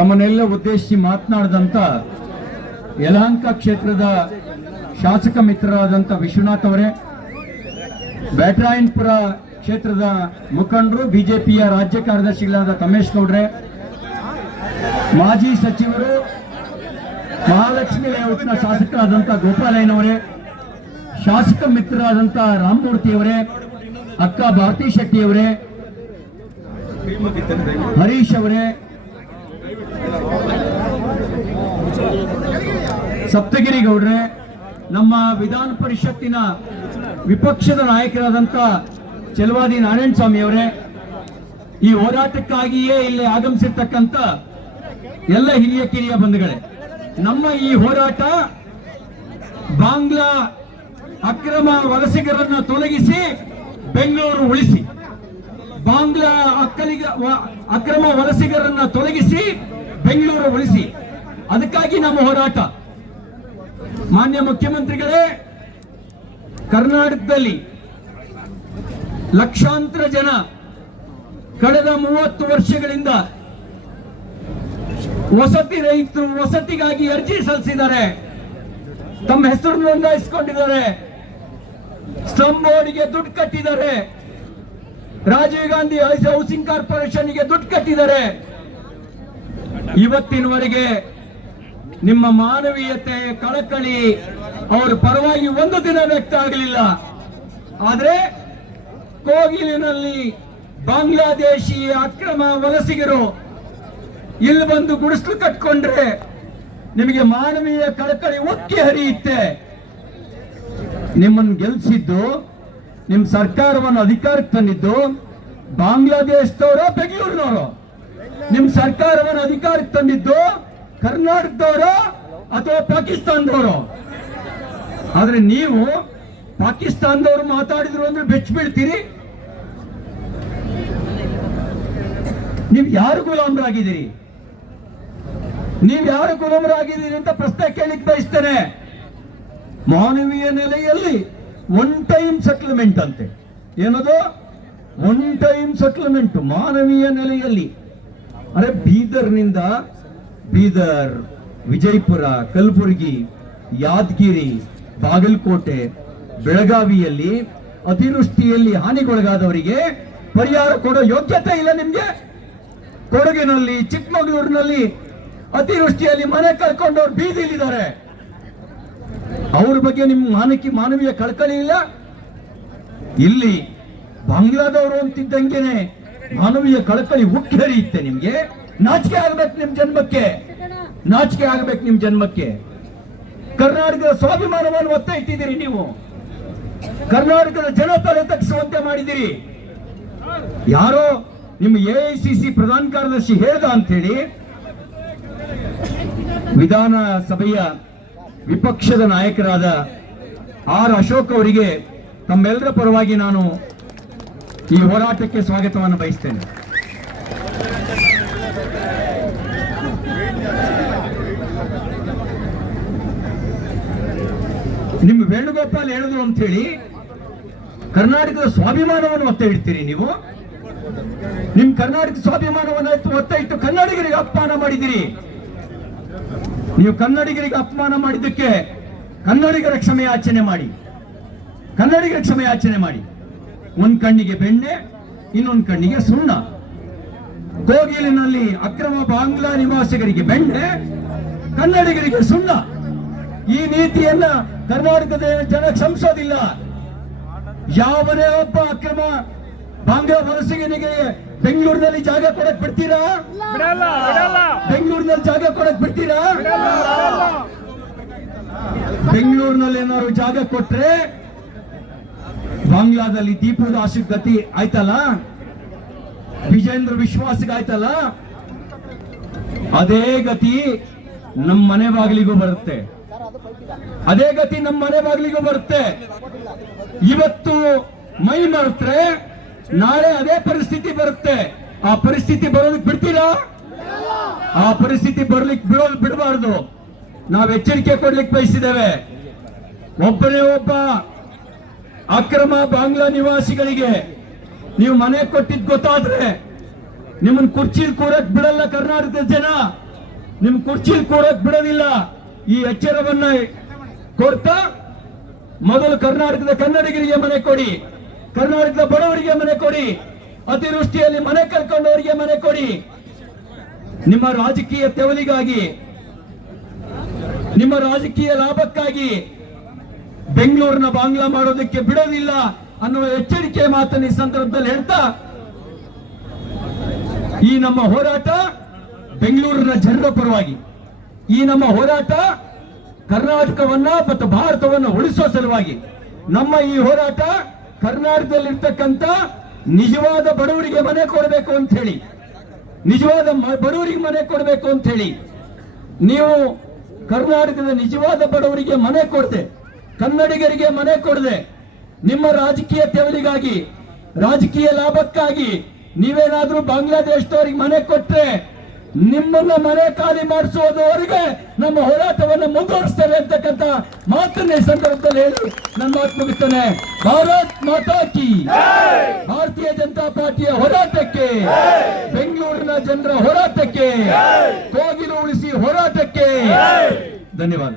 ತಮ್ಮನ್ನೆಲ್ಲ ಉದ್ದೇಶಿಸಿ ಮಾತನಾಡಿದಂತ ಯಲಹಂಕ ಕ್ಷೇತ್ರದ ಶಾಸಕ ಮಿತ್ರರಾದಂಥ ವಿಶ್ವನಾಥ್ ಅವರೇ, ಬ್ಯಾಟರಾಯನಪುರ ಕ್ಷೇತ್ರದ ಮುಖಂಡರು, ಬಿಜೆಪಿಯ ರಾಜ್ಯ ಕಾರ್ಯದರ್ಶಿಗಳಾದ ತಮೇಶ್ ಗೌಡ್ರೆ, ಮಾಜಿ ಸಚಿವರು, ಮಹಾಲಕ್ಷ್ಮಿ ಲೇಔಟ್ನ ಶಾಸಕರಾದಂಥ ಗೋಪಾಲಯ್ಯನವರೇ, ಶಾಸಕ ಮಿತ್ರರಾದಂಥ ರಾಮಮೂರ್ತಿ ಅವರೇ, ಅಕ್ಕ ಭಾರತಿ ಶೆಟ್ಟಿ ಅವರೇ, ಹರೀಶ್ ಅವರೇ, ಸಪ್ತಗಿರಿ ಗೌಡ್ರೆ, ನಮ್ಮ ವಿಧಾನ ಪರಿಷತ್ತಿನ ವಿಪಕ್ಷದ ನಾಯಕರಾದಂಥ ಚೆಲುವಾದಿ ನಾರಾಯಣ ಸ್ವಾಮಿ ಅವರೇ, ಈ ಹೋರಾಟಕ್ಕಾಗಿಯೇ ಇಲ್ಲಿ ಆಗಮಿಸಿರ್ತಕ್ಕಂಥ ಎಲ್ಲ ಹಿರಿಯ ಕಿರಿಯ ಬಂಧುಗಳೇ, ನಮ್ಮ ಈ ಹೋರಾಟ ಬಾಂಗ್ಲಾ ಅಕ್ರಮ ವಲಸಿಗರನ್ನ ತೊಲಗಿಸಿ ಬೆಂಗಳೂರು ಉಳಿಸಿ, ಬಾಂಗ್ಲಾ ಅಕ್ರಮ ವಲಸಿಗರನ್ನ ತೊಲಗಿಸಿ ಬೆಂಗಳೂರು ಉಳಿಸಿ, ಅದಕ್ಕಾಗಿ ನಮ್ಮ ಹೋರಾಟ. ಮಾನ್ಯ ಮುಖ್ಯಮಂತ್ರಿಗಳೇ, ಕರ್ನಾಟಕದಲ್ಲಿ ಲಕ್ಷಾಂತರ ಜನ ಕಳೆದ 30 ವರ್ಷಗಳಿಂದ ವಸತಿ ರಹಿತರು ವಸತಿಗಾಗಿ ಅರ್ಜಿ ಸಲ್ಲಿಸಿದ್ದಾರೆ, ತಮ್ಮ ಹೆಸರು ನೋಂದಾಯಿಸಿಕೊಂಡಿದ್ದಾರೆ, ಸ್ಲಂ ಬೋರ್ಡ್ಗೆ ದುಡ್ಡು ಕಟ್ಟಿದ್ದಾರೆ, ರಾಜೀವ್ ಗಾಂಧಿ ಹೌಸಿಂಗ್ ಕಾರ್ಪೊರೇಷನ್ಗೆ ದುಡ್ಡು ಕಟ್ಟಿದ್ದಾರೆ. ಇವತ್ತಿನವರೆಗೆ ನಿಮ್ಮ ಮಾನವೀಯತೆ, ಕಳಕಳಿ ಅವರ ಪರವಾಗಿ ಒಂದು ದಿನ ವ್ಯಕ್ತ ಆಗಲಿಲ್ಲ. ಆದರೆ ಕೋಗಿಲಿನಲ್ಲಿ ಬಾಂಗ್ಲಾದೇಶಿ ಅಕ್ರಮ ವಲಸಿಗರು ಇಲ್ಲಿ ಬಂದು ಗುಡಿಸಲು ಕಟ್ಕೊಂಡ್ರೆ ನಿಮಗೆ ಮಾನವೀಯ ಕಳಕಳಿ ಉಕ್ಕಿ ಹರಿಯುತ್ತೆ. ನಿಮ್ಮನ್ನು ಗೆಲ್ಸಿದ್ದು, ನಿಮ್ಮ ಸರ್ಕಾರವನ್ನು ಅಧಿಕಾರಕ್ಕೆ ತಂದಿದ್ದು ಬಾಂಗ್ಲಾದೇಶದವರು, ಬೆಂಗಳೂರಿನವರು. ನಿಮ್ಮ ಸರ್ಕಾರವನ್ನು ಅಧಿಕಾರಕ್ಕೆ ತಂದಿದ್ದು ಕರ್ನಾಟಕದವರು ಅಥವಾ ಪಾಕಿಸ್ತಾನದವರು. ಆದ್ರೆ ನೀವು ಪಾಕಿಸ್ತಾನದವರು ಮಾತಾಡಿದ್ರು ಅಂದ್ರೆ ಬೆಚ್ಚ ಬೀಳ್ತೀರಿ. ನೀವು ಯಾರು ಗುಲಾಮರಾಗಿದ್ದೀರಿ? ನೀವು ಯಾರು ಗುಲಾಮರಾಗಿದ್ದೀರಿ ಅಂತ ಪ್ರಶ್ನೆ ಕೇಳಿಕ್ ಬಯಸ್ತೇನೆ. ಮಾನವೀಯ ನೆಲೆಯಲ್ಲಿ ಒನ್ ಟೈಮ್ ಸೆಟಲ್ಮೆಂಟ್ ಅಂತೆ, ಏನದು ಒನ್ ಟೈಮ್ ಸೆಟಲ್ಮೆಂಟ್ ಮಾನವೀಯ ನೆಲೆಯಲ್ಲಿ. ಅರೆ ಬೀದರ್ನಿಂದ ಬೀದರ್, ವಿಜಯಪುರ, ಕಲಬುರಗಿ, ಯಾದಗಿರಿ, ಬಾಗಲಕೋಟೆ, ಬೆಳಗಾವಿಯಲ್ಲಿ ಅತಿವೃಷ್ಟಿಯಲ್ಲಿ ಹಾನಿಗೊಳಗಾದವರಿಗೆ ಪರಿಹಾರ ಕೊಡೋ ಯೋಗ್ಯತೆ ಇಲ್ಲ ನಿಮ್ಗೆ. ಕೊಡಗಿನಲ್ಲಿ, ಚಿಕ್ಕಮಗಳೂರಿನಲ್ಲಿ ಅತಿವೃಷ್ಟಿಯಲ್ಲಿ ಮನೆ ಕಳ್ಕೊಂಡವ್ರು ಬೀದಿಲಿದ್ದಾರೆ. ಅವ್ರ ಬಗ್ಗೆ ನಿಮ್ಮ ಮಾನವೀಯ ಕಳಕಳಿ ಇಲ್ಲ. ಇಲ್ಲಿ ಬಾಂಗ್ಲಾದವರು ಅಂತಿದ್ದಂಗೆನೆ ಮಾನವೀಯ ಕಳಕಳಿ ಉಕ್ಕಿ ಹರಿಯುತ್ತೆ. ನಿಮ್ಗೆ ನಾಚಿಕೆ ಆಗ್ಬೇಕು, ನಿಮ್ ಜನ್ಮಕ್ಕೆ ನಾಚಿಕೆ ಆಗ್ಬೇಕು, ನಿಮ್ ಜನ್ಮಕ್ಕೆ. ಕರ್ನಾಟಕದ ಸ್ವಾಭಿಮಾನವನ್ನು ಒತ್ತ ಇಟ್ಟಿದ್ದೀರಿ ನೀವು, ಕರ್ನಾಟಕದ ಜನ ತಲೆ ತಗ್ಗಿಸುವಂತೆ ಮಾಡಿದಿರಿ. ಯಾರೋ ನಿಮ್ಮ ಎಐಸಿಸಿ ಪ್ರಧಾನ ಕಾರ್ಯದರ್ಶಿ ಹೇಳ್ದ ಅಂತೇಳಿ ವಿಧಾನಸಭೆಯ ವಿಪಕ್ಷದ ನಾಯಕರಾದ ಆರ್ ಅಶೋಕ್ ಅವರಿಗೆ ತಮ್ಮೆಲ್ಲರ ಪರವಾಗಿ ನಾನು ಈ ಹೋರಾಟಕ್ಕೆ ಸ್ವಾಗತವನ್ನು ಬಯಸ್ತೇನೆ. ನಿಮ್ಮ ವೇಣುಗೋಪಾಲ್ ಹೇಳಿದ್ರು ಅಂತ ಹೇಳಿ ಕರ್ನಾಟಕದ ಸ್ವಾಭಿಮಾನವನ್ನು ಒತ್ತ ಇಡ್ತೀರಿ ನೀವು. ನಿಮ್ ಕರ್ನಾಟಕ ಸ್ವಾಭಿಮಾನವನ್ನು ಒತ್ತ ಇಟ್ಟು ಕನ್ನಡಿಗರಿಗೆ ಅಪಮಾನ ಮಾಡಿದಿರಿ. ನೀವು ಕನ್ನಡಿಗರಿಗೆ ಅಪಮಾನ ಮಾಡಿದ್ದಕ್ಕೆ ಕನ್ನಡಿಗರ ಕ್ಷಮೆಯಾಚನೆ ಮಾಡಿ, ಕನ್ನಡಿಗರ ಕ್ಷಮೆಯಾಚನೆ ಮಾಡಿ. ಒಂದ್ ಕಣ್ಣಿಗೆ ಬೆಣ್ಣೆ, ಇನ್ನೊಂದು ಕಣ್ಣಿಗೆ ಸುಣ್ಣ. ಕೋಗಿಲಿನಲ್ಲಿ ಅಕ್ರಮ ಬಾಂಗ್ಲಾ ನಿವಾಸಿಗರಿಗೆ ಬೆಣ್ಣೆ, ಕನ್ನಡಿಗರಿಗೆ ಸುಣ್ಣ. ಈ ನೀತಿಯನ್ನ ಕರ್ನಾಟಕದ ಜನ ಕ್ಷಮಿಸೋದಿಲ್ಲ. ಯಾವನೇ ಒಬ್ಬ ಅಕ್ರಮ ಬಾಂಗ್ಲಾ ವಲಸಿಗನಿಗೆ ಬೆಂಗಳೂರಿನಲ್ಲಿ ಜಾಗ ಕೊಡಕ್ ಬಿಡ್ತೀರಾ? ಬೆಂಗಳೂರಿನಲ್ಲಿ ಜಾಗ ಕೊಡಕ್ ಬಿಡ್ತೀರಾ? ಬೆಂಗಳೂರಿನಲ್ಲಿ ಏನಾದ್ರು ಜಾಗ ಕೊಟ್ರೆ ಬಾಂಗ್ಲಾದಲ್ಲಿ ದೀಪದಾಸಿಗೆ ಗತಿ ಆಯ್ತಲ್ಲ, ವಿಜೇಂದ್ರ ವಿಶ್ವಾಸಕ್ಕೆ ಆಯ್ತಲ್ಲ, ಅದೇ ಗತಿ ನಮ್ಮ ಮನೆ ಬಾಗಿಲಿಗೂ ಬರುತ್ತೆ. ಅದೇ ಗತಿ ನಮ್ಮ ಮನೆ ಬಾಗಿಲಿಗೂ ಬರುತ್ತೆ. ಇವತ್ತು ಮೈ ಮರೆತ್ರೆ ನಾಳೆ ಅದೇ ಪರಿಸ್ಥಿತಿ ಬರುತ್ತೆ. ಆ ಪರಿಸ್ಥಿತಿ ಬರೋದಕ್ಕೆ ಬಿಡ್ತೀರಾ? ಆ ಪರಿಸ್ಥಿತಿ ಬರ್ಲಿಕ್ಕೆ ಬಿಡಬಾರ್ದು. ನಾವು ಎಚ್ಚರಿಕೆ ಕೊಡ್ಲಿಕ್ಕೆ ಬಯಸಿದ್ದೇವೆ. ಒಬ್ಬನೇ ಒಬ್ಬ ಅಕ್ರಮ ಬಾಂಗ್ಲಾ ನಿವಾಸಿಗಳಿಗೆ ನೀವು ಮನೆ ಕೊಟ್ಟಿದ್ ಗೊತ್ತಾದ್ರೆ ನಿಮ್ಮನ್ನ ಕುರ್ಚಿಲ್ ಕೂರಕ್ ಬಿಡಲ್ಲ ಕರ್ನಾಟಕದ ಜನ. ನಿಮ್ ಕುರ್ಚಿಲ್ ಕೂರಕ್ ಬಿಡೋದಿಲ್ಲ. ಈ ಎಚ್ಚರವನ್ನ ಕೊಡ್ತಾ ಮೊದಲು ಕರ್ನಾಟಕದ ಕನ್ನಡಿಗರಿಗೆ ಮನೆ ಕೊಡಿ, ಕರ್ನಾಟಕದ ಬಡವರಿಗೆ ಮನೆ ಕೊಡಿ, ಅತಿವೃಷ್ಟಿಯಲ್ಲಿ ಮನೆ ಕಳ್ಕೊಂಡವರಿಗೆ ಮನೆ ಕೊಡಿ. ನಿಮ್ಮ ರಾಜಕೀಯ ತೆವಲಿಗಾಗಿ, ನಿಮ್ಮ ರಾಜಕೀಯ ಲಾಭಕ್ಕಾಗಿ ಬೆಂಗಳೂರಿನ ಬಾಂಗ್ಲಾ ಮಾಡೋದಕ್ಕೆ ಬಿಡೋದಿಲ್ಲ ಅನ್ನುವ ಎಚ್ಚರಿಕೆ ಮಾತನ್ನು ಈ ಸಂದರ್ಭದಲ್ಲಿ ಹೇಳ್ತಾ, ಈ ನಮ್ಮ ಹೋರಾಟ ಬೆಂಗಳೂರಿನ ಜನರ ಪರವಾಗಿ, ಈ ನಮ್ಮ ಹೋರಾಟ ಕರ್ನಾಟಕವನ್ನ ಮತ್ತು ಭಾರತವನ್ನ ಉಳಿಸುವ ಸಲುವಾಗಿ. ನಮ್ಮ ಈ ಹೋರಾಟ ಕರ್ನಾಟಕದಲ್ಲಿರ್ತಕ್ಕಂಥ ನಿಜವಾದ ಬಡವರಿಗೆ ಮನೆ ಕೊಡಬೇಕು ಅಂತ ಹೇಳಿ, ನಿಜವಾದ ಬಡವರಿಗೆ ಮನೆ ಕೊಡಬೇಕು ಅಂತ ಹೇಳಿ. ನೀವು ಕರ್ನಾಟಕದ ನಿಜವಾದ ಬಡವರಿಗೆ ಮನೆ ಕೊಡದೆ, ಕನ್ನಡಿಗರಿಗೆ ಮನೆ ಕೊಡದೆ, ನಿಮ್ಮ ರಾಜಕೀಯ ತೆವಲಿಗಾಗಿ, ರಾಜಕೀಯ ಲಾಭಕ್ಕಾಗಿ ನೀವೇನಾದ್ರೂ ಬಾಂಗ್ಲಾದೇಶದವರಿಗೆ ಮನೆ ಕೊಟ್ರೆ ನಿಮ್ಮನ್ನ ಮನೆ ಖಾಲಿ ಮಾಡಿಸುವುದವರೆಗೆ ನಮ್ಮ ಹೋರಾಟವನ್ನು ಮುಂದುವರಿಸ್ತೇವೆ ಅಂತಕ್ಕಂಥ ಮಾತನ್ನ ಈ ಸಂದರ್ಭದಲ್ಲಿ ಹೇಳಿ ನನ್ನ ಮಾತು ಮುಗಿಸ್ತೇನೆ. ಭಾರತ್ ಮಾತಾ ಕಿ, ಭಾರತೀಯ ಜನತಾ ಪಾರ್ಟಿಯ ಹೋರಾಟಕ್ಕೆ, ಬೆಂಗಳೂರಿನ ಜನರ ಹೋರಾಟಕ್ಕೆ, ಕೋಗಿಲು ಉಳಿಸಿ ಹೋರಾಟಕ್ಕೆ ಧನ್ಯವಾದ.